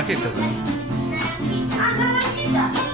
naranjita. ¡Ah, naranjita!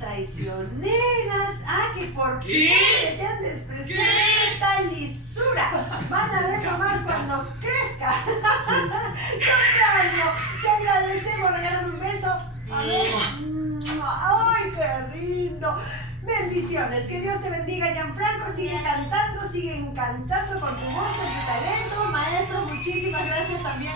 Traicioneras. Ah, que por qué te han despreciado esta lisura. Van a ver nomás cuando crezca. Gianfranco, te agradecemos. Regálame un beso. A ver. Ay, qué lindo. Bendiciones. Que Dios te bendiga, Gianfranco. Sigue cantando, sigue encantando con tu voz, con tu talento. Maestro, muchísimas gracias también.